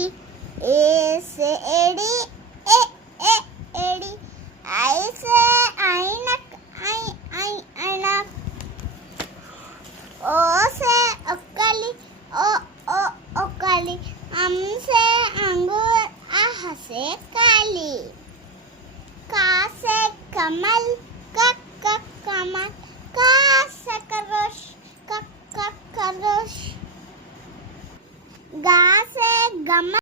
AD, ए से AD, ए ए AD, आई से ऐनक, आई ऐनक, ओ से ओकली, ओ ओकली, अम से अंगूर, आह से काली, का से कमल, क कमल, का से खरगोश, क खरगोश, गा से गमल.